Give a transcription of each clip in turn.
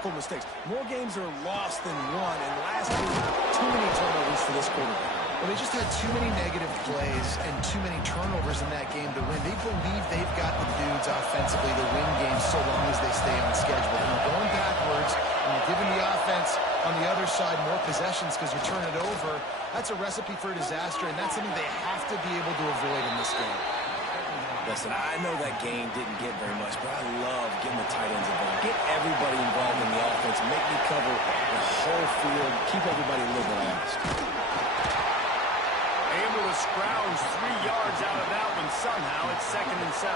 critical mistakes. More games are lost than won, and last week, too many turnovers for this quarterback. Well, they just had too many negative plays and too many turnovers in that game to win. They believe they've got the dudes offensively to win games so long as they stay on schedule. And going backwards, and you're giving the offense on the other side more possessions because you turn it over, that's a recipe for disaster, and that's something they have to be able to avoid in this game. Listen, I know that game didn't get very much, but I love getting the tight ends involved. Get everybody involved in the offense. Make me cover the whole field. Keep everybody a little bit honest. Able to scrounge 3 yards out of that one somehow. It's 2nd and 7.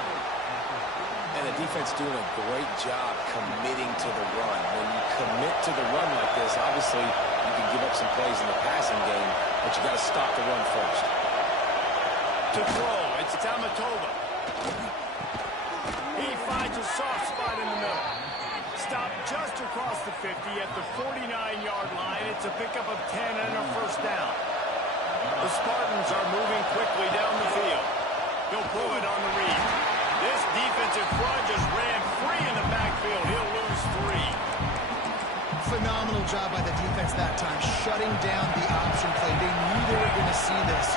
And the defense doing a great job committing to the run. When you commit to the run like this, obviously you can give up some plays in the passing game, but you got to stop the run first. To throw, it's Tamatova. He finds a soft spot in the middle. Stopped just across the 50 at the 49-yard line. It's a pickup of 10 and a first down. The Spartans are moving quickly down the field. He'll pull it on the read. This defensive front just ran free in the backfield. He'll lose 3. Phenomenal job by the defense that time, shutting down the option play. They knew they were going to see this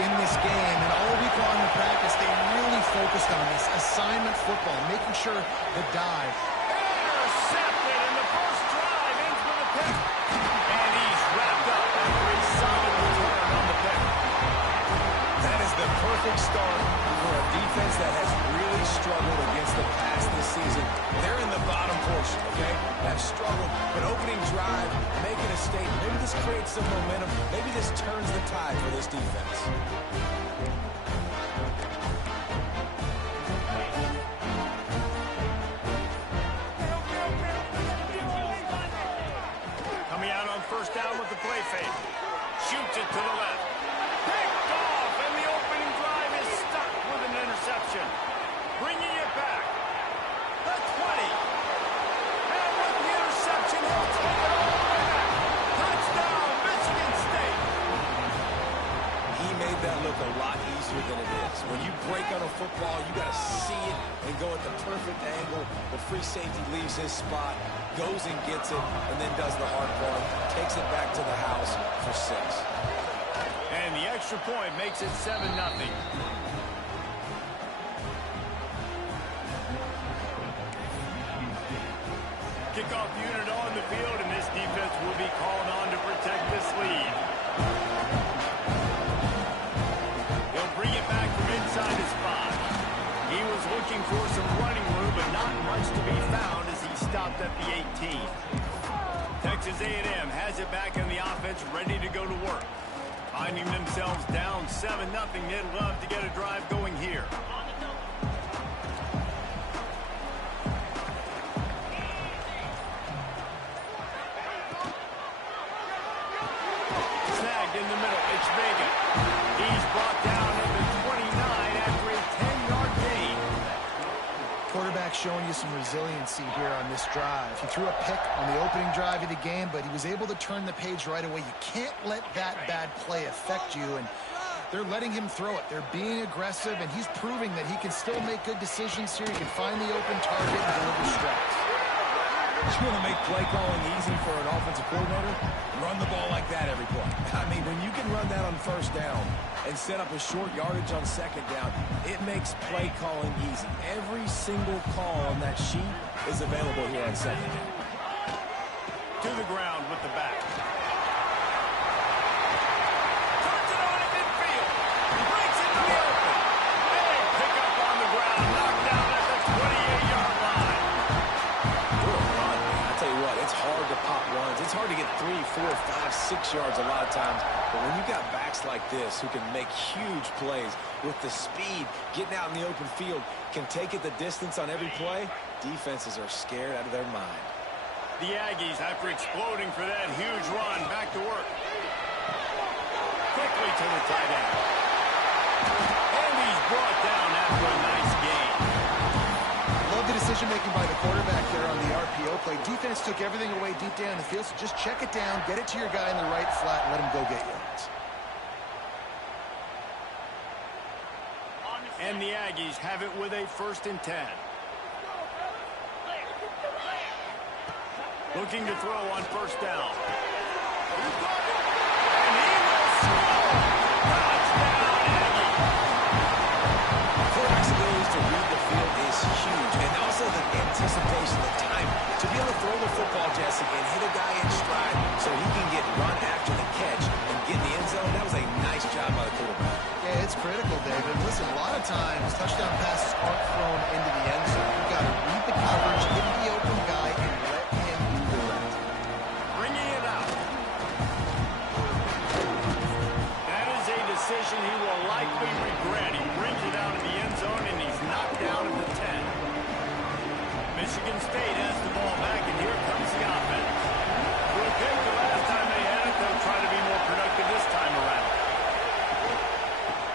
in this game, and all week long in practice, they really focused on this assignment football, making sure the dive. Intercepted, and the first drive ends with a pick. And he's wrapped up after a solid return on the pick. That is the perfect start for a defense that has really struggled against the pass this season. They're in the bottom portion, okay? Have struggled, but opening drive, making a statement. Maybe this creates some momentum. Maybe this turns the tide for this defense. Coming out on first down with the play fake. Shoots it to the left. Picked off, and the opening drive is stuck with an interception. Bringing it back. The 20. And with the interception, he'll take it all the way back. Touchdown, Michigan State. He made that look a lot easier than it is. When you break on a football, you got to see it and go at the perfect angle. The free safety leaves his spot, goes and gets it, and then does the hard part, takes it back to the house for 6. And the extra point makes it 7-0. Kickoff unit on the field, and this defense will be called on to protect this lead. He'll bring it back from inside his 5. He was looking for some running room, but not much to be found as he stopped at the 18. Texas A&M has it back in the offense, ready to go to work. Finding themselves down 7-0, they'd love to get a drive going here. Snagged in the middle, it's Vega. He's brought down at the 29 after a 10-yard gain. Quarterback showing you some resiliency here on this drive. He threw a pick on the opening drive of the game, but he was able to turn the page right away. You can't let that bad play affect you, and they're letting him throw it. They're being aggressive, and he's proving that he can still make good decisions here. He can find the open target and deliver strikes. You want to make play calling easy for an offensive coordinator? Run the ball like that every play. I mean, when you can run that on first down and set up a short yardage on second down, it makes play calling easy. Every single call on that sheet is available here on second down. To the ground with the back. Turns it on at midfield. Breaks into the open. Big pickup on the ground. Knocked down at the 28-yard line. What a run, man. I tell you what, it's hard to pop runs. It's hard to get 3, 4, 5, 6 yards a lot of times. But when you got backs like this who can make huge plays with the speed, getting out in the open field, can take it the distance on every play, defenses are scared out of their mind. The Aggies, after exploding for that huge run, back to work. Quickly to the tight end. And he's brought down after a nice gain. Love the decision-making by the quarterback there on the RPO play. Defense took everything away deep down the field, so just check it down, get it to your guy in the right flat, and let him go get yards. And the Aggies have it with a 1st and 10. Looking to throw on first down. And he will score. Touchdown, Aggie. Quarterback's ability to read the field is huge, and also the anticipation, the time to be able to throw the football, Jesse, and hit a guy in stride so he can get run after the catch and get in the end zone. That was a nice job by the quarterback. Yeah, it's critical, David. Listen, a lot of times touchdown passes aren't thrown into the end zone. You've got to read the coverage, get the open guy, and let him do the rest. Bringing it out. That is a decision he will likely regret. He brings it out in the end zone, and he's knocked down at the 10. Michigan State has the ball back, and here comes the offense. We'll pick the last time they had it. They'll try to be more productive this time around.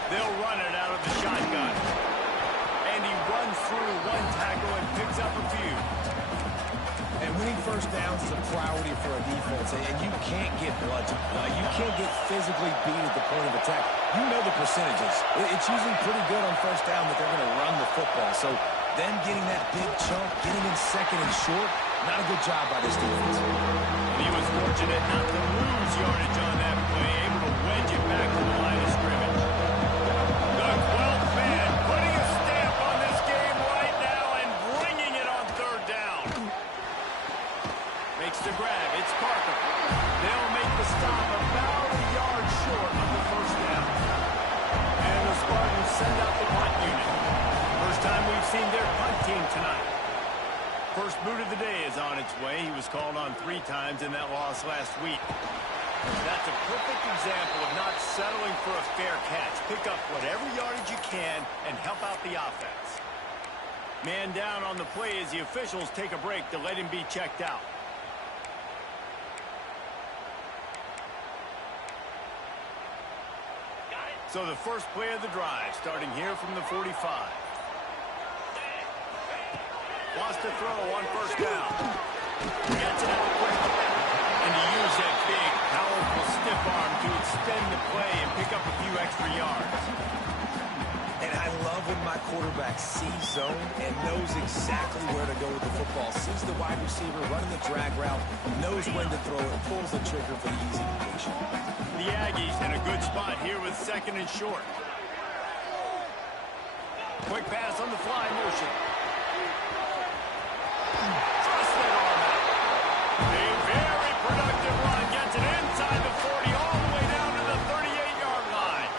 They'll run it out of the shotgun. And he runs through one tackle and picks up a few. And winning first downs is a priority for a defense, and you can't get bludgeoned. You can't get physically beat at the point of attack. You know the percentages. It's usually pretty good on first down that they're going to run the football. So then getting that big chunk, getting in second and short, not a good job by this defense. And he was fortunate not to lose yardage on that play, able to wedge it back to the line of scrimmage. The 12th man putting a stamp on this game right now and bringing it on third down. Makes the grab. It's Parker. They'll make the stop about a yard short of the first down. And the Spartans send out the punt unit. First time we've seen their punt team tonight. First boot of the day is on its way. He was called on 3 times in that loss last week. That's a perfect example of not settling for a fair catch. Pick up whatever yardage you can and help out the offense. Man down on the play as the officials take a break to let him be checked out. So the first play of the drive, starting here from the 45. Wants to throw on first down. Gets it out quick. And to use that big, powerful stiff arm to extend the play and pick up a few extra yards. And I love when my quarterback sees zone and knows exactly where to go with the football. Sees the wide receiver running the drag route, knows when to throw it, pulls the trigger for the easy completion. The Aggies in a good spot here with second and short. Quick pass on the fly motion. Trust that arm out. A very productive run. Gets it inside the 40 all the way down to the 38-yard line.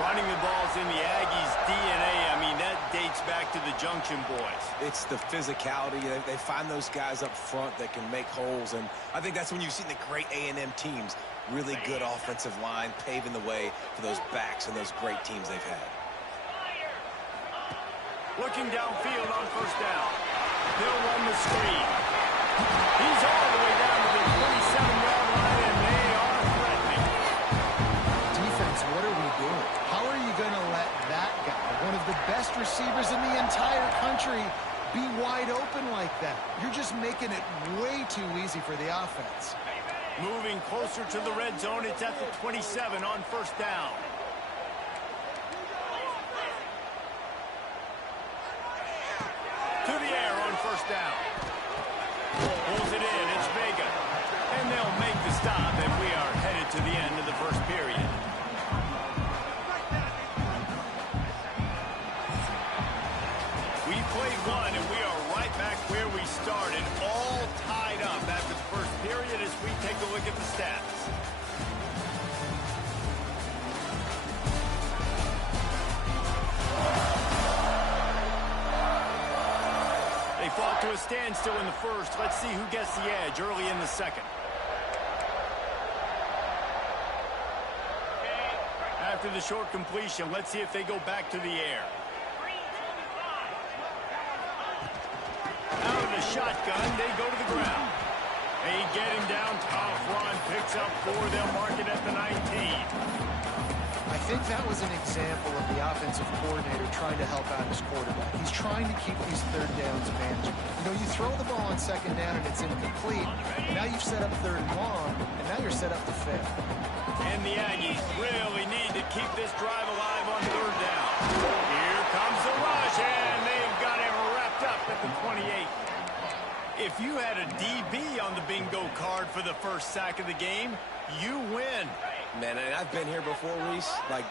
Running the ball's in the Aggies' DNA. I mean, that dates back to the Junction boys. It's the physicality. They find those guys up front that can make holes, and I think that's when you've seen the great A&M teams. Really good offensive line, paving the way for those backs and those great teams they've had. Looking downfield on first down. They'll run the screen. He's all the way down to the 27-yard line, and they are threatening. Defense, what are we doing? How are you going to let that guy, one of the best receivers in the entire country, be wide open like that? You're just making it way too easy for the offense. Moving closer to the red zone. It's at the 27 on first down. To the air on first down. Pulls it in. It's Vega. And they'll make the stop, and we are headed to the end of the first period. We played one, and we are right back where we started, all tied up after the first period as we take a look at the stats. They fought to a standstill in the first. Let's see who gets the edge early in the second. After the short completion, let's see if they go back to the air. Out of the shotgun, they go to the ground. They get him down. Tough run, picks up 4. They'll mark it at the 19. I think that was an example of the offensive coordinator trying to help out his quarterback. He's trying to keep these third downs manageable. You know, you throw the ball on second down and it's incomplete, and now you've set up third and long, and now you're set up to fail. And the Aggies really need to keep this drive alive on third down. Here comes the rush, and they've got him wrapped up at the 28. If If you had a DB on the bingo card for the first sack of the game, you win. Man, and I've been here before, Reese. Like,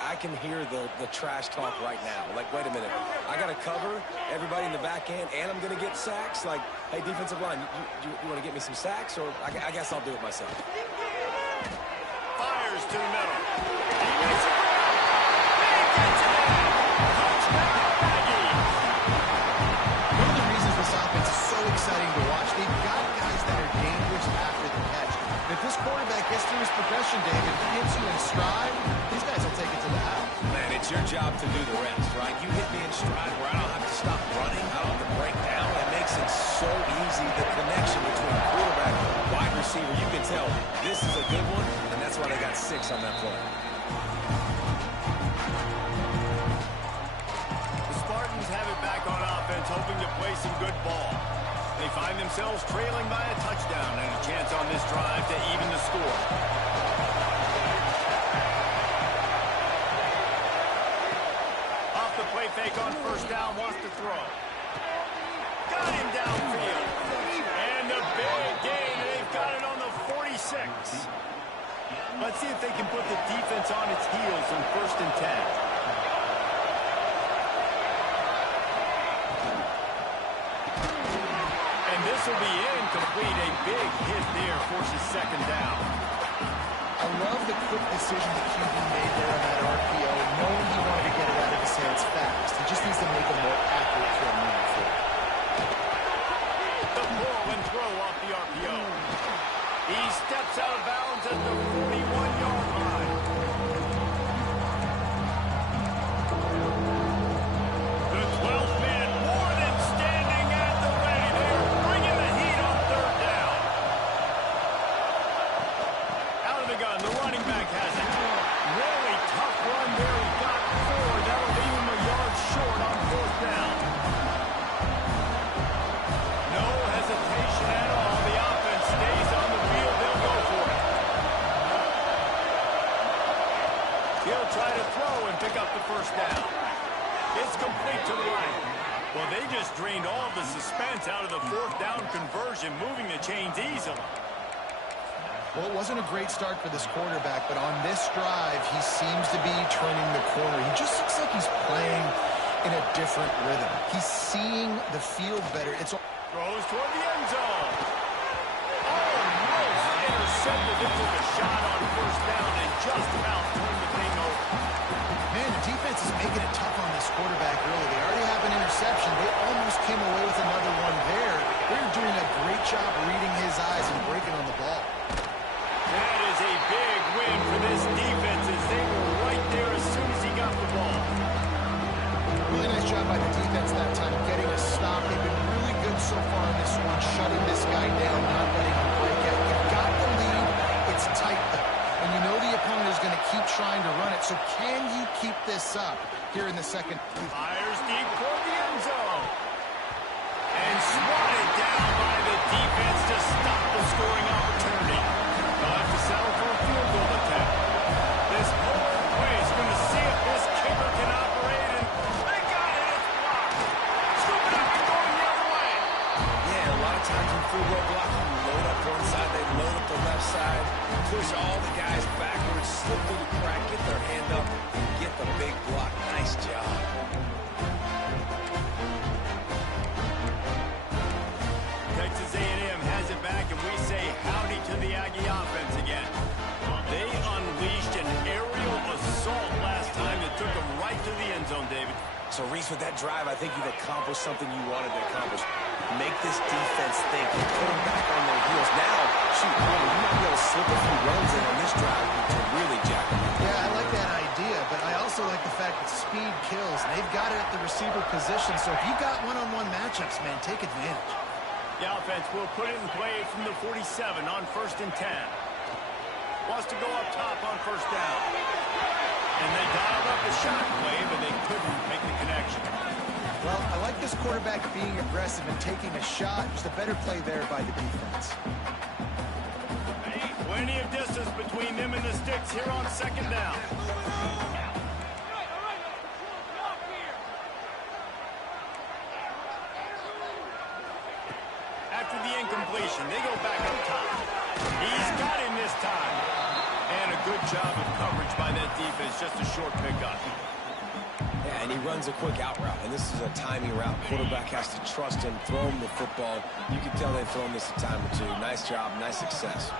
I can hear the trash talk right now. Like, wait a minute. I got to cover everybody in the back end, and I'm going to get sacks? Like, hey, defensive line, you want to get me some sacks? Or I guess I'll do it myself. Fires to the middle. He makes it. He gets it in. Touchdown, Aggies. One of the reasons this offense is so exciting to watch, they've got guys that are dangerous after the catch. If this quarterback gets through his progression, David, he hits you in stride, these guys will take it to the house. Man, it's your job to do the rest, right? You hit me in stride where I don't have to stop running. I don't have to break down. It makes it so easy, the connection between quarterback and wide receiver. You can tell this is a good one, and that's why they got 6 on that play. The Spartans have it back on offense, hoping to play some good ball. They find themselves trailing by a touchdown and a chance on this drive to even the score. Off the play fake on first down, wants to throw. Got him downfield. And a big gain. They've got it on the 46. Let's see if they can put the defense on its heels on 1st and 10. This will be incomplete. A big hit there forces 2nd down. I love the quick decision the QB made there on that RPO, knowing he wanted to get it out of his hands fast. He just needs to make a more accurate throw moving forward. The pull and throw off the RPO. He steps out of bounds at the 41-yard line. The 12th man more than standing at the ready. They are bringing the heat on 3rd down. Out of the gun, the running back has it. Really tough run there. He got 4. That'll leave him a yard short on 4th down. No hesitation at all. The offense stays on the field. They'll go for it. He'll try to throw and pick up the 1st down. It's complete to the right. Well, they just drained all the suspense out of the 4th down conversion, moving the chains easily. Well, it wasn't a great start for this quarterback, but on this drive, he seems to be turning the corner. He just looks like he's playing in a different rhythm. He's seeing the field better. It's Throws toward the end zone. Almost intercepted. They took a shot on 1st down and just about turned the thing over. Man, the defense is making it tough on this quarterback early. They already have an interception. They almost came away with another one there. They're doing a great job reading his eyes and breaking on the ball. That is a big win for this defense as they were right there as soon as he got the ball. Really nice job by the defense that time, getting a stop. They've been really good so far in this one, shutting this guy down, not letting him break out. You've got the lead. It's tight, though. And you know the opponent is going to keep trying to run it. So can you keep this up here in the second? Fires deep toward the end zone. And swatted down by the defense to stop the scoring opportunity. They'll have to settle for a field goal attempt. This whole play is going to see if this kicker can operate. And they got it. It's blocked. Scooping up and going the other way. Yeah, a lot of times in field goal blocking, you load up one side, they load up the left side, push all the guys backwards, slip through the crack, get their hand up, and get the big block. Nice job. Texas A&M has it back, and we say howdy to the Aggie offense again. They unleashed an aerial assault last time that took them right to the end zone, David. So, Reese, with that drive, I think you've accomplished something you wanted to accomplish. Make this defense think. Put them back on their heels. Now, shoot, you might be able to slip a few runs in on this drive to really jack them. Yeah, I like that idea, but I also like the fact that speed kills. They've got it at the receiver position, so if you got one-on-one matchups, man, take advantage. The offense will put it in play from the 47 on 1st and 10. Wants to go up top on 1st down. And they dialed up the shot play, but they couldn't make the connection. Well, I like this quarterback being aggressive and taking a shot. Just a better play there by the defense. Plenty of distance between them and the sticks here on 2nd down. After incompletion. They go back up top. He's got him this time. And a good job of coverage by that defense. Just a short pickup. Yeah, and he runs a quick out route, and this is a timing route. Quarterback has to trust him, throw him the football. You can tell they've thrown this a time or two. Nice job, nice success.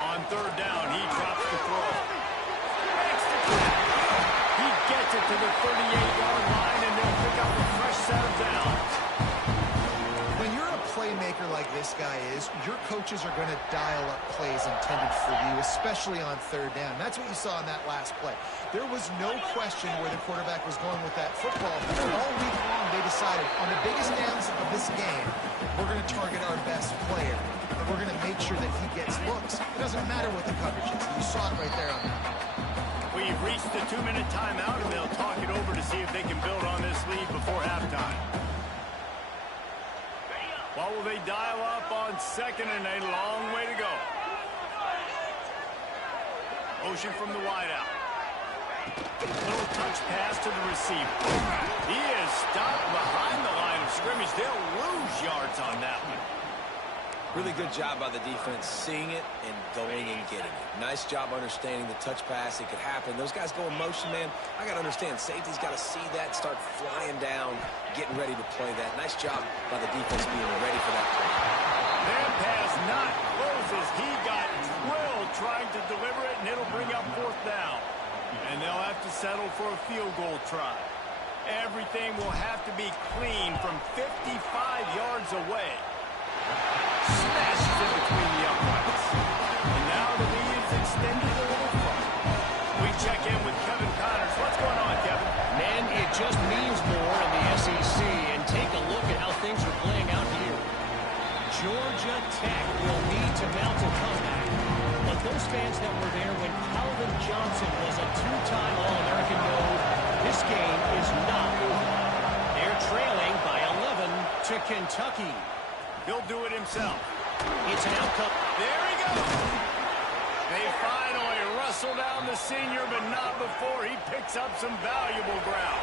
On third down, he drops the throw. Makes the catch. He gets it to the 38-yard line, and they'll pick up a fresh set of downs. When you're a playmaker like this guy is, your coaches are going to dial up plays intended for you, especially on third down. That's what you saw in that last play. There was no question where the quarterback was going with that football. All week long, they decided on the biggest downs of this game, we're going to target our best player. And we're going to make sure that he gets looks. It doesn't matter what the coverage is. You saw it right there on that. We've reached the 2-minute timeout, and they'll talk it over to see if they can build on this lead before halftime. What will they dial up on second and a long way to go? Motion from the wideout. Little touch pass to the receiver. He is stopped behind the line of scrimmage. They'll lose yards on that one. Really good job by the defense, seeing it and going and getting it. Nice job understanding the touch pass. It could happen. Those guys go in motion, man. I got to understand, safety's got to see that, start flying down, getting ready to play that. Nice job by the defense being ready for that play. Their pass not closes. He got drilled trying to deliver it, and it'll bring up fourth down. And they'll have to settle for a field goal try. Everything will have to be clean from 55 yards away. Smashes in between the uprights. And now the lead's extended a little further. We check in with Kevin Connors. What's going on, Kevin? Man, it just means more in the SEC. And take a look at how things are playing out here. Georgia Tech will need to mount a comeback. But those fans that were there when Calvin Johnson was a two-time All-American know this game is not over. They're trailing by 11 to Kentucky. He'll do it himself. It's an outcome. There he goes. They finally wrestle down the senior, but not before he picks up some valuable ground.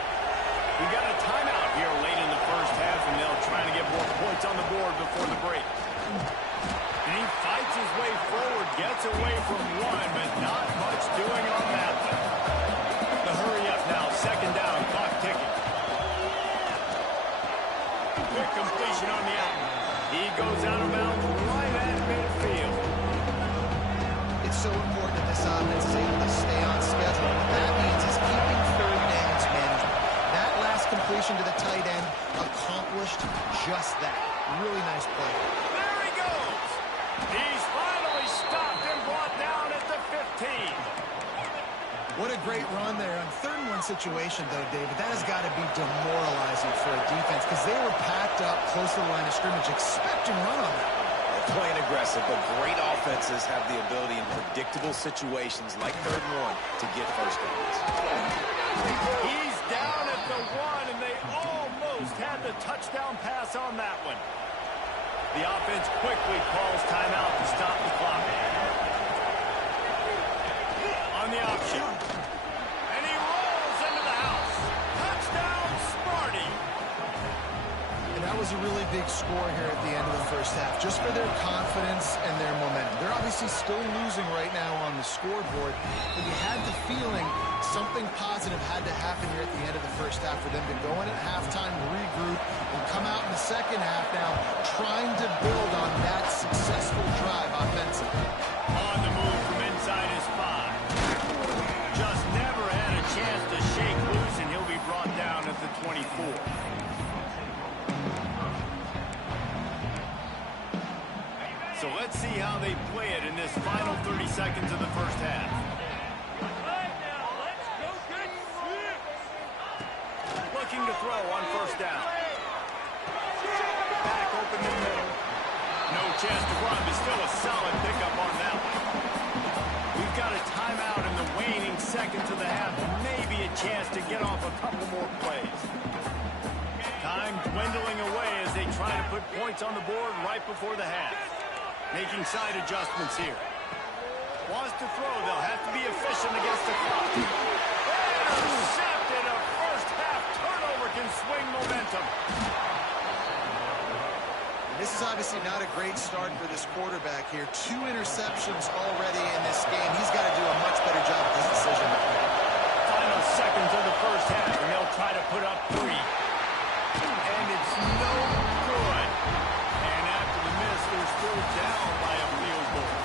We got a timeout here late in the first half, and they'll try to get more points on the board before the break. And he fights his way forward, gets away from one, but not much doing on that one. The hurry up now, second down, clock ticking. Quick completion on the out. He goes out of bounds right at midfield. It's so important that this offense is able to stay on schedule. What that means is keeping third downs manageable. That last completion to the tight end accomplished just that. Really nice play. There he goes. He's finally stopped and brought down at the 15. What a great run there. On third and one situation, though, David, that has got to be demoralizing for a defense because they were packed up close to the line of scrimmage, expecting run on that. They're playing aggressive, but great offenses have the ability in predictable situations like third and one to get first downs. He's down at the one, and they almost had the touchdown pass on that one. The offense quickly calls timeout to stop the clock. On the option. And he rolls into the house. Touchdown, Sparty. And that was a really big score here at the end of the first half, just for their confidence and their momentum. They're obviously still losing right now on the scoreboard, but you had the feeling something positive had to happen here at the end of the first half for them to go in at halftime, regroup, and come out in the second half now trying to build on that successful drive offensively. On the move from inside his 5. Just never had a chance to shake loose, and he'll be brought down at the 24. So let's see how they play it in this final 30 seconds of the first half. Looking to throw on first down. Back open in the middle. No chance to run, but still a solid pickup on that one. We've got a timeout in the waning seconds of the half. Maybe a chance to get off a couple more plays. Time dwindling away as they try to put points on the board right before the half. Making side adjustments here. Wants to throw. They'll have to be efficient against the clock. Intercepted. A first half turnover can swing momentum. great start for this quarterback here. 2 interceptions already in this game. He's got to do a much better job with this decision making. Final seconds of the first half, and they'll try to put up 3. And it's no good. And after the miss, they're still down by a field goal.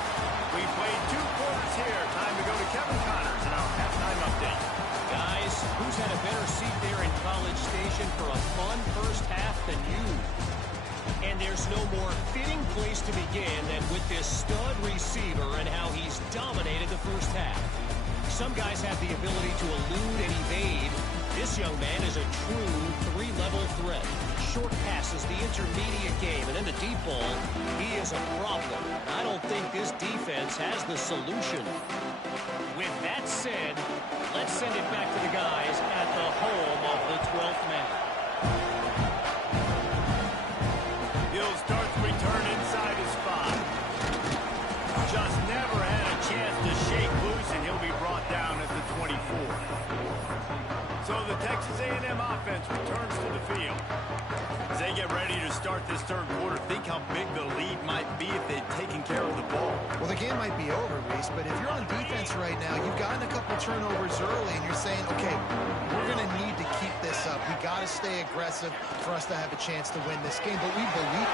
We played 2 quarters here. Time to go to Kevin Connors in our halftime update. Guys, who's had a better seat there in College Station for a fun first half than you? And there's no more fitting place to begin than with this stud receiver and how he's dominated the first half. Some guys have the ability to elude and evade. This young man is a true 3-level threat. Short passes, the intermediate game, and then the deep ball. He is a problem. I don't think this defense has the solution. With that said, let's send it back to the guys at the home of the 12th man. He'll start the return inside his spot. Just never had a chance to shake loose, and he'll be brought down at the 24. So the Texas A&M offense returns to the field. As they get ready to start this third quarter, think how big the lead might be if they'd taken care of the ball. Well, the game might be over, Reese, but if you're on defense right now, you've gotten a couple turnovers early, and you're saying, okay, we're going to need to keep this up. We got to stay aggressive for us to have a chance to win this game, but we believe.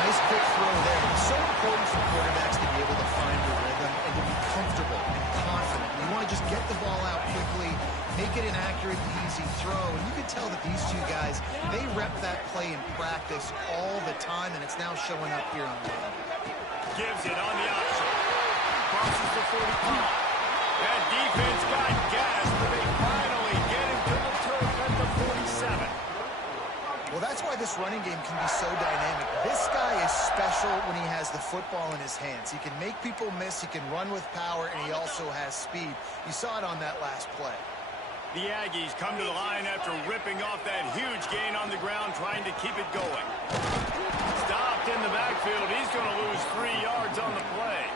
Nice quick throw there. It's so important for quarterbacks to be able to find the rhythm and to be comfortable and confident. You want to just get the ball out quickly, make it an accurate, easy throw. And you can tell that these 2 guys, they rep that play in practice all the time, and it's now showing up here on the field. Gives it on the option. Crosses the 45. That defense got gas, but they finally get him to the turf at the 47. Well, that's why this running game can be so dynamic. This guy is special when he has the football in his hands. He can make people miss, he can run with power, and he also has speed. You saw it on that last play. The Aggies come to the line after ripping off that huge gain on the ground, trying to keep it going. Stopped in the backfield. He's going to lose 3 yards on the play.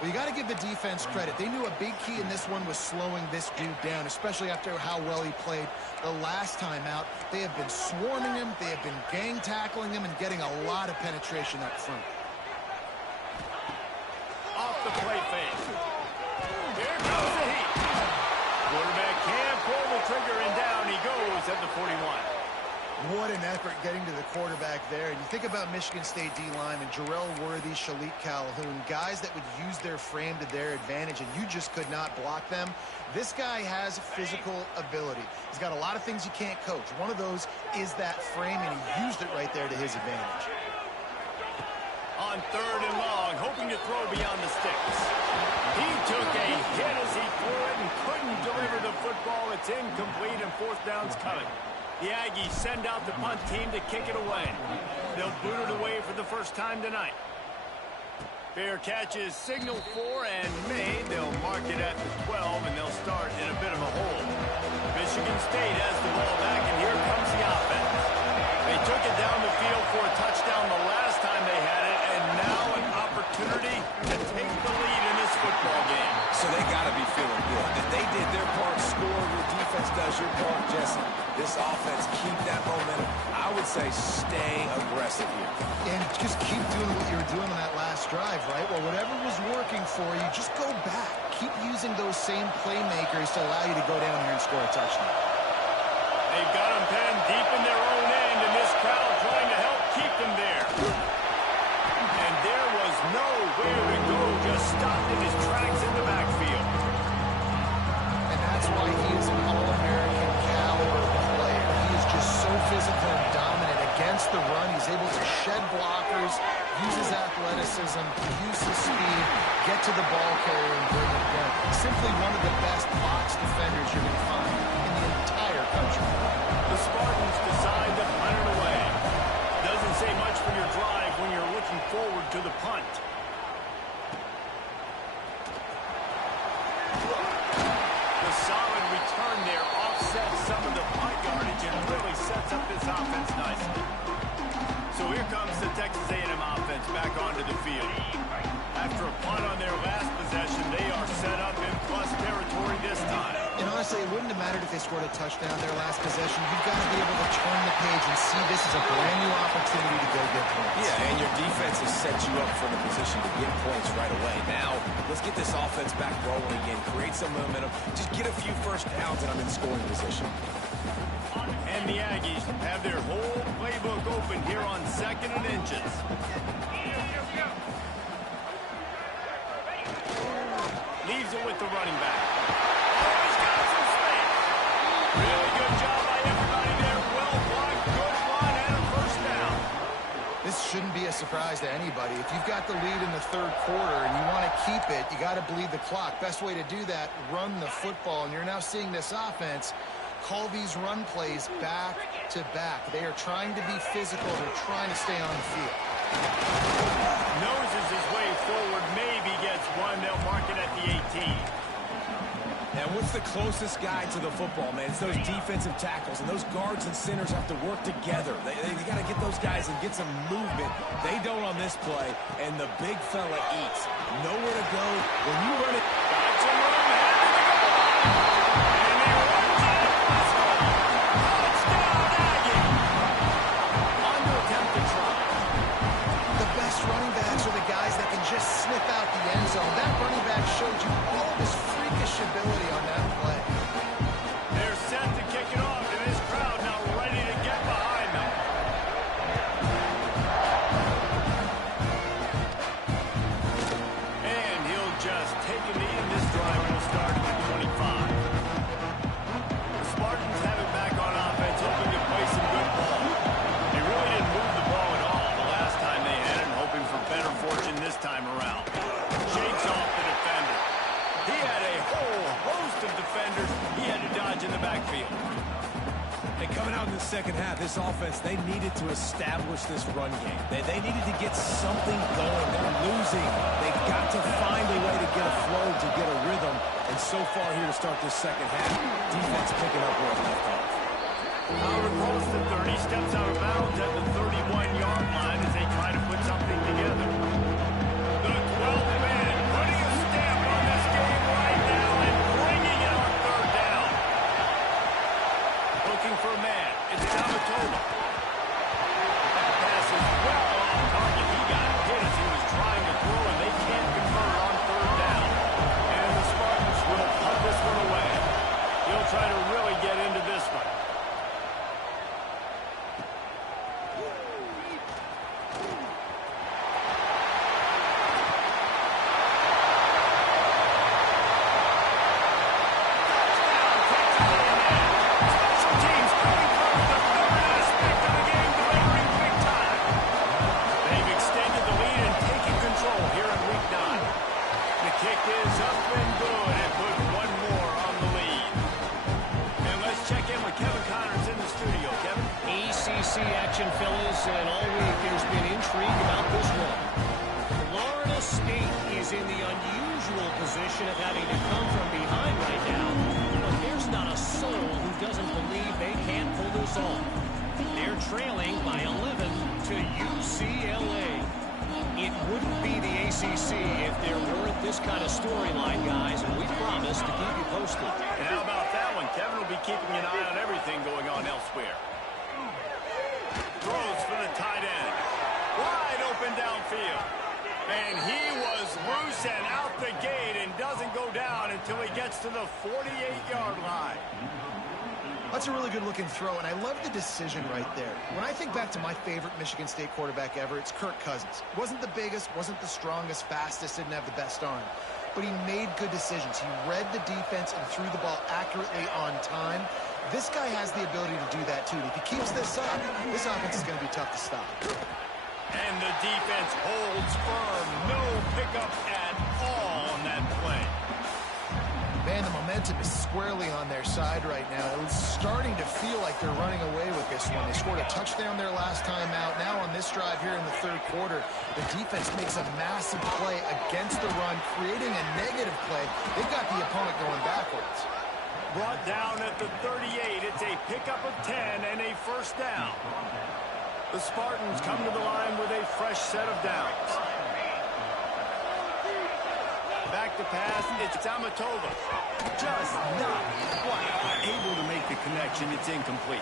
Well, you got to give the defense credit. They knew a big key in this one was slowing this dude down, especially after how well he played the last time out. They have been swarming him, they have been gang tackling him, and getting a lot of penetration up front. Off the play fake. Here goes the heat. Quarterback can't pull the trigger, and down he goes at the 41. What an effort getting to the quarterback there. And you think about Michigan State D-linemen, Jarrell Worthy, Shalik Calhoun, guys that would use their frame to their advantage, and you just could not block them. This guy has physical ability. He's got a lot of things you can't coach. One of those is that frame, and he used it right there to his advantage. On 3rd and long, hoping to throw beyond the sticks. He took a hit as he threw it and couldn't deliver the football. It's incomplete, and 4th down's coming. The Aggies send out the punt team to kick it away. They'll boot it away for the first time tonight. Fair catch is signaled for and made. They'll mark it at the 12, and they'll start in a bit of a hole. Michigan State has the ball back, and here comes the offense. They took it down the field for a touchdown the last time they had it, and now an opportunity to take the lead in this football game. So they got to be feeling good. If they did their part, score, your defense does your part, Jesse. This offense, keep that momentum. I would say stay aggressive here. And just keep doing what you were doing on that last drive, right? Well, whatever was working for you, just go back. Keep using those same playmakers to allow you to go down here and score a touchdown. They've got them pinned deep in their own end, and this crowd trying to help keep them there. And there was nowhere to go, just stopped in his tracks in the backfield. And that's why he is an All-American caliber player. He is just so physical and dominant against the run. He's able to shed blockers, use his athleticism, use his speed, get to the ball carrier and bring it down. Simply one of the best box defenders you're going to find in the entire country. The Spartans decide to punt it away. Doesn't say much for your drive when you're looking forward to the punt. The solid return there offsets some of the punt yardage and really sets up this offense nicely. So here comes the Texas A&M offense back onto the field. After a punt on their last possession, they are set up in plus territory this time. And honestly, it wouldn't have mattered if they scored a touchdown their last possession. You've got to be able to turn the page and see this as a brand new opportunity to go get points. Yeah, and your defense has set you up for the position to get points right away. Now, let's get this offense back rolling again, create some momentum, just get a few first downs, and I'm in scoring position. And the Aggies have their whole playbook open here on 2nd and inches. Leaves it with the running back. Oh, he's got some space. Really good job by everybody there. Well blocked, good run, and a first down. This shouldn't be a surprise to anybody. If you've got the lead in the 3rd quarter and you want to keep it, you got to bleed the clock. Best way to do that, run the football. And you're now seeing this offense call these run plays back to back. They are trying to be physical. They're trying to stay on the field. Noses his way forward, maybe gets one. They'll mark it at the 18. And what's the closest guy to the football, man? It's those defensive tackles, and those guards and centers have to work together. They got to get those guys and get some movement. They don't on this play, and the big fella eats. Nowhere to go. When you run it... Got some room, headed to the goal. And he runs it. Touchdown, Aggie. On to attempt to try. The best running backs are the guys that can just sniff out the end zone. That running back showed you all of his freakish ability on that play. They're set to kick it off, and this crowd now ready to get behind them. And he'll just take a knee, and this drive will start at the 25. The Spartans have it back on offense, hoping to play some good ball. They really didn't move the ball at all the last time they had it, hoping for better fortune this time around. Shakes off the defender. He had a whole host of defenders he had to dodge in the backfield. And coming out in the second half, this offense, they needed to establish this run game. They needed to get something going. They're losing. They've got to find a way to get a flow, to get a rhythm. And so far here to start this second half, defense picking up where it left off. Power across the 30, steps out of bounds at the 31-yard line as they try to put something together. The 12th man putting a stamp on this game right now and bringing it on 3rd down. Looking for a man. It's Tamatova. That pass is well off target. He got hit as he was trying to throw, and they can't convert on 3rd down. And the Spartans will punt this one away. He'll try to really get into this one. Action, fellas, and all week there's been intrigue about this one. Florida State is in the unusual position of having to come from behind right now, but there's not a soul who doesn't believe they can't pull this off. They're trailing by 11 to UCLA. It wouldn't be the ACC if there weren't this kind of storyline, guys, and we promise to keep you posted. And how about that one? Kevin will be keeping an eye on everything going on elsewhere. Throws for the tight end. Wide open downfield. And he was loose and out the gate and doesn't go down until he gets to the 48-yard line. That's a really good-looking throw, and I love the decision right there. When I think back to my favorite Michigan State quarterback ever, it's Kirk Cousins. Wasn't the biggest, wasn't the strongest, fastest, didn't have the best arm. But he made good decisions. He read the defense and threw the ball accurately on time. This guy has the ability to do that, too. If he keeps this up, this offense is going to be tough to stop. And the defense holds firm. No pickup at all on that play. Man, the momentum is squarely on their side right now. It's starting to feel like they're running away with this one. They scored a touchdown their last time out. Now on this drive here in the 3rd quarter, the defense makes a massive play against the run, creating a negative play. They've got the opponent going backwards. Brought down at the 38. It's a pickup of 10 and a first down. The Spartans come to the line with a fresh set of downs. Back to pass, it's Tamatova. Just not quite. connection. It's incomplete.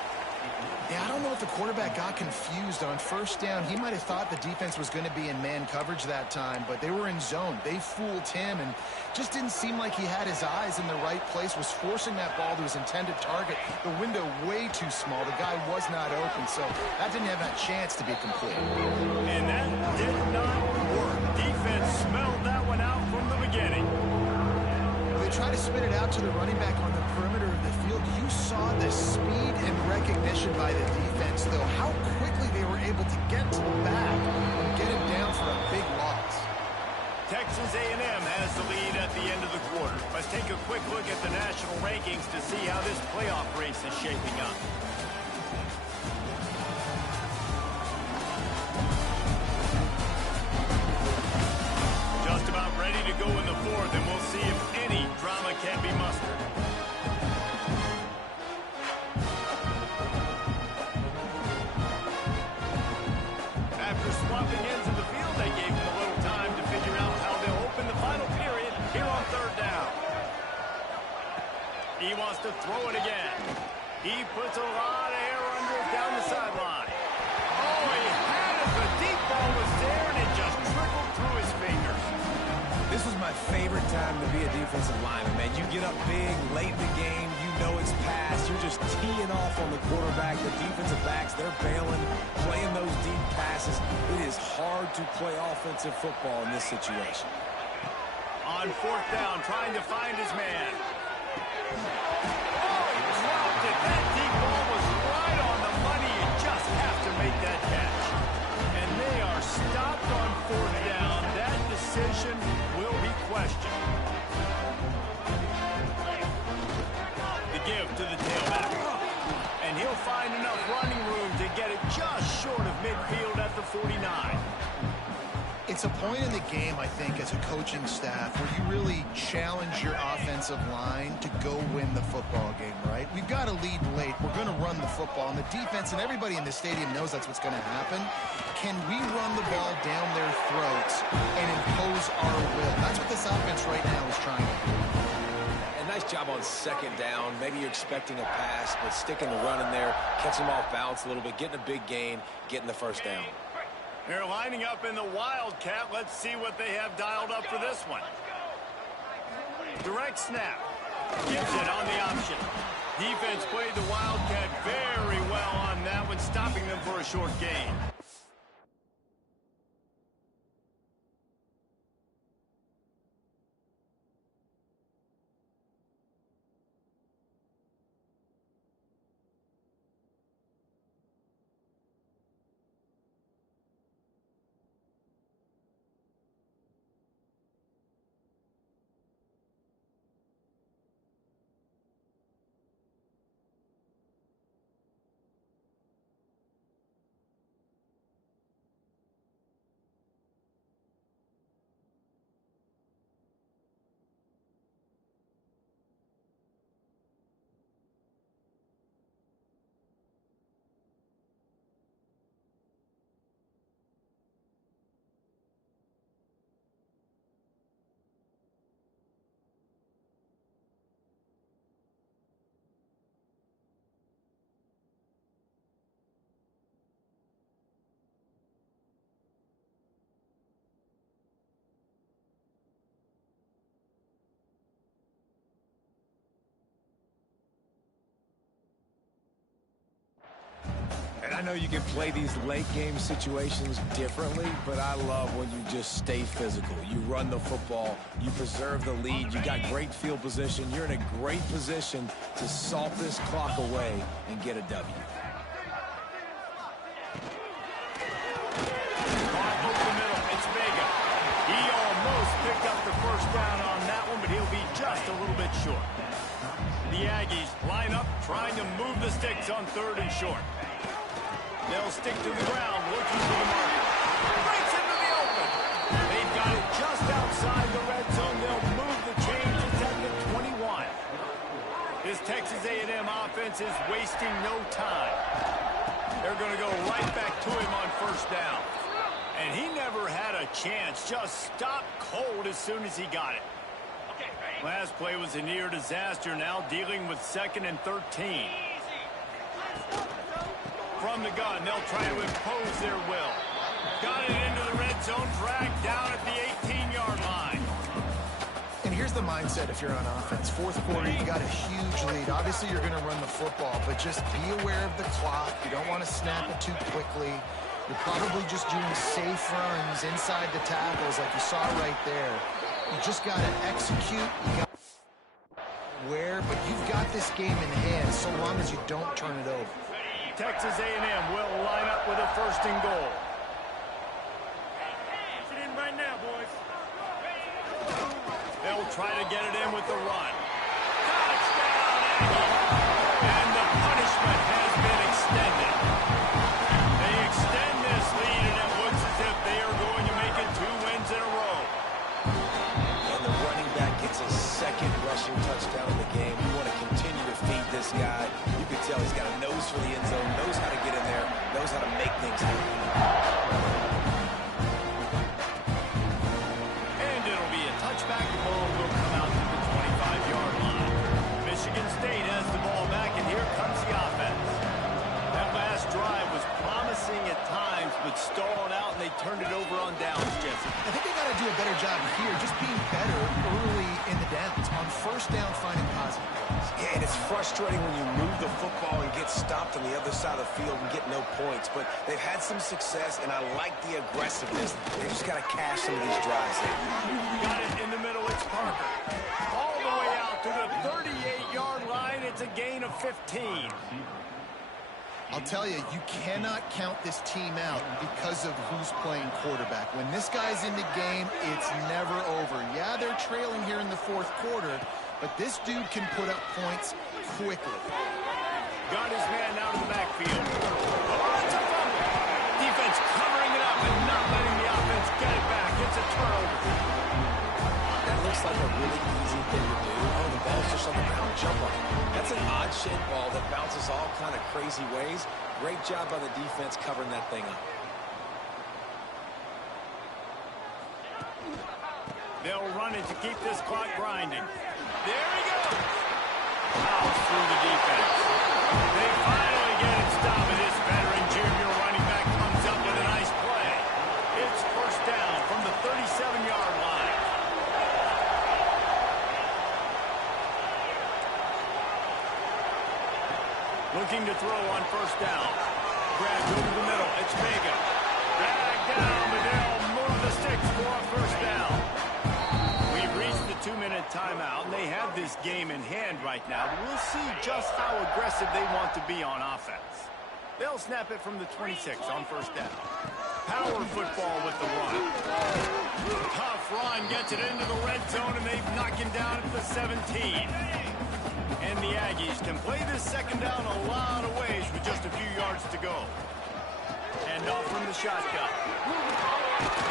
Yeah, I don't know if the quarterback got confused on first down. He might have thought the defense was going to be in man coverage that time, but they were in zone. They fooled him and just didn't seem like he had his eyes in the right place, was forcing that ball to his intended target. The window way too small. The guy was not open, so that didn't have that chance to be complete. And that did not work. Defense smelled that one out from the beginning. They tried to spit it out to the running back on the perimeter of the field. You saw the speed and recognition by the defense, though, how quickly they were able to get to the back and get him down for a big loss. Texas A&M has the lead at the end of the quarter. Let's take a quick look at the national rankings to see how this playoff race is shaping up. Just about ready to go in the fourth, and we'll see if any drama can be mustered. After swapping ends of the field, they gave him a little time to figure out how they'll open the final period here on third down. He wants to throw it again. He puts a lot of air under it down the sideline. Oh, he had it. The deep ball was there, and it just trickled through his fingers. This was my favorite time to be a defensive lineman, man. You get up big, late in the game, you know it's past. You're just teeing off on the quarterback. The defensive backs, they're bailing, playing those deep passes. It is hard to play offensive football in this situation. On fourth down, trying to find his man. Oh, he dropped it. That deep ball was right on the money. You just have to make that catch. And they are stopped on fourth down. That decision will be questioned. The give to the tailback. And he'll find enough running room to get it just short of midfield at the 49. It's a point in the game, I think, as a coaching staff where you really challenge your offensive line to go win the football game, right? We've got to lead late. We're going to run the football. And the defense and everybody in the stadium knows that's what's going to happen. Can we run the ball down their throats and impose our will? That's what this offense right now is trying to do. And nice job on second down. Maybe you're expecting a pass, but sticking the run in there, catching them off balance a little bit, getting a big gain, getting the first down. They're lining up in the Wildcat. Let's see what they have dialed up for this one. Direct snap. Gives it on the option. Defense played the Wildcat very well on that one, stopping them for a short gain. And I know you can play these late game situations differently, but I love when you just stay physical. You run the football, you preserve the lead, you got great field position, you're in a great position to salt this clock away and get a W. Off up the middle, it's Vega. He almost picked up the first down on that one, but he'll be just a little bit short. The Aggies line up, trying to move the sticks on third and short. They'll stick to the ground, looking for the marker. Breaks into the open. They've got it just outside the red zone. They'll move the chains. It's at the 21. This Texas A&M offense is wasting no time. They're going to go right back to him on first down. And he never had a chance. Just stopped cold as soon as he got it. Last play was a near disaster, now dealing with 2nd and 13. From the gun, they'll try to impose their will. Got it into the red zone, dragged down at the 18-yard line. And here's the mindset if you're on offense. Fourth quarter, you got a huge lead. Obviously, you're going to run the football, but just be aware of the clock. You don't want to snap it too quickly. You're probably just doing safe runs inside the tackles like you saw right there. You just got to execute. You got but you've got this game in hand so long as you don't turn it over. Texas A&M will line up with a 1st and goal. Get in right now, boys. They'll try to get it in with the run. Touchdown, Aggies! And the punishment has been extended. They extend this lead, and it looks as if they are going to make it 2 wins in a row. And the running back gets a 2nd rushing touchdown in the game. You want to continue to feed this guy. You can tell he's got a nose for the end zone, knows how to get in there, knows how to make things happen. And it'll be a touchback. The ball will come out to the 25-yard line. Michigan State has the ball back, and here comes the offense. That last drive was promising at times, but stalled out, and they turned it over on downs, Jesse. I think they got to do a better job here, just being better early in the downs. On 1st down, finding positive plays. Yeah, and it's frustrating when you move the football and get stopped on the other side of the field and get no points. But they've had some success, and I like the aggressiveness. They just got to cash some of these drives in. Got it in the middle. It's Parker. All the way out to the 38-yard line. It's a gain of 15. I'll tell you, you cannot count this team out because of who's playing quarterback. When this guy's in the game, it's never over. Yeah, they're trailing here in the 4th quarter, but this dude can put up points quickly. Got his man out of the backfield. Oh, it's a fumble. Defense covering it up and not letting the offense get it back. It's a turnover. That looks like a really easy thing to do. Oh, the ball's just on the ground. Jump on it. That's an odd shaped ball that bounces all kind of crazy ways. Great job by the defense covering that thing up. They'll run it to keep this clock grinding. There he goes. Fouls through the defense. They finally get it stopped, and this veteran junior running back comes up with a nice play. It's 1st down from the 37-yard line. Looking to throw on 1st down. Grabbed over the middle. It's Vega. Dragged down, but they'll move the sticks for a 1st down. We've reached the 2-minute timeout, and they have this game in hand right now. But we'll see just how aggressive they want to be on offense. They'll snap it from the 26 on 1st down. Power football with the run. Tough run gets it into the red zone, and they've knocked him down at the 17. And the Aggies can play this 2nd down a lot of ways with just a few yards to go. And off from the shotgun.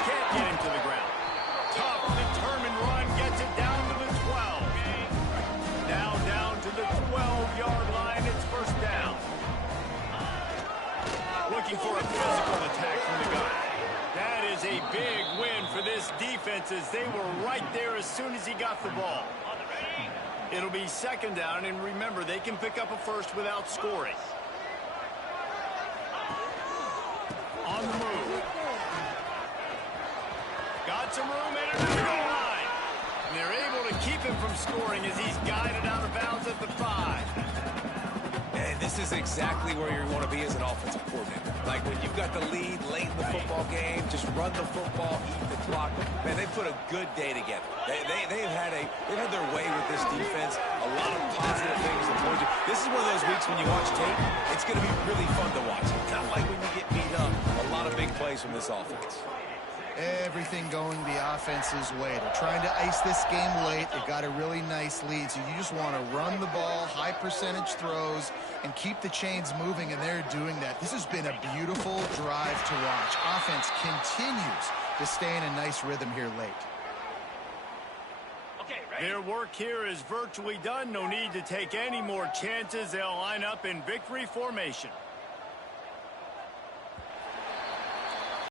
Can't get him to the ground. Tough, determined run gets it down to the 12. Now down to the 12-yard line. It's 1st down. Looking for a physical attack from the gun. That is a big win for this defense as they were right there as soon as he got the ball. It'll be 2nd down, and remember, they can pick up a 1st without scoring. On the move. Got some room in it. Goal line. And they're able to keep him from scoring as he's guided out of bounds at the 5. And this is exactly where you want to be as an offensive coordinator. Like when you've got the lead late in the football game, just run the football, eat the clock. Man, they put a good day together. They've had their way with this defense. A lot of positive things to point to. This is one of those weeks when you watch tape, it's going to be really fun to watch. Not like when you get beat up. A lot of big plays from this offense. Everything going the offense's way. They're trying to ice this game late. They've got a really nice lead, so you just want to run the ball, high percentage throws, and keep the chains moving, and they're doing that. This has been a beautiful drive to watch. Offense continues to stay in a nice rhythm here late. Their work here is virtually done. No need to take any more chances. They'll line up in victory formation.